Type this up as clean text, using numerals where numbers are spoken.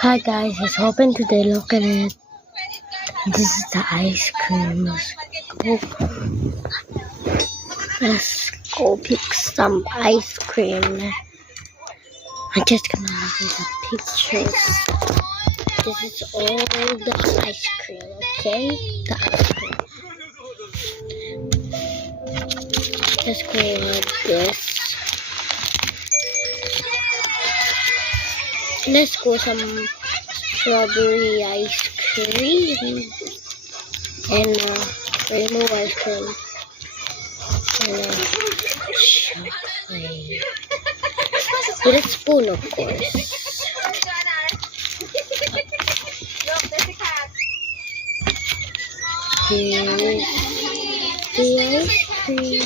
Hi guys, it's Open today. Look at it. This is the ice cream. Let's go pick some ice cream. I'm just gonna look at the pictures. This is all the ice cream, okay? The ice cream. Let's go like this. Let's go some strawberry ice cream and rainbow ice cream and chocolate with a spoon, of course. Here's the ice cream.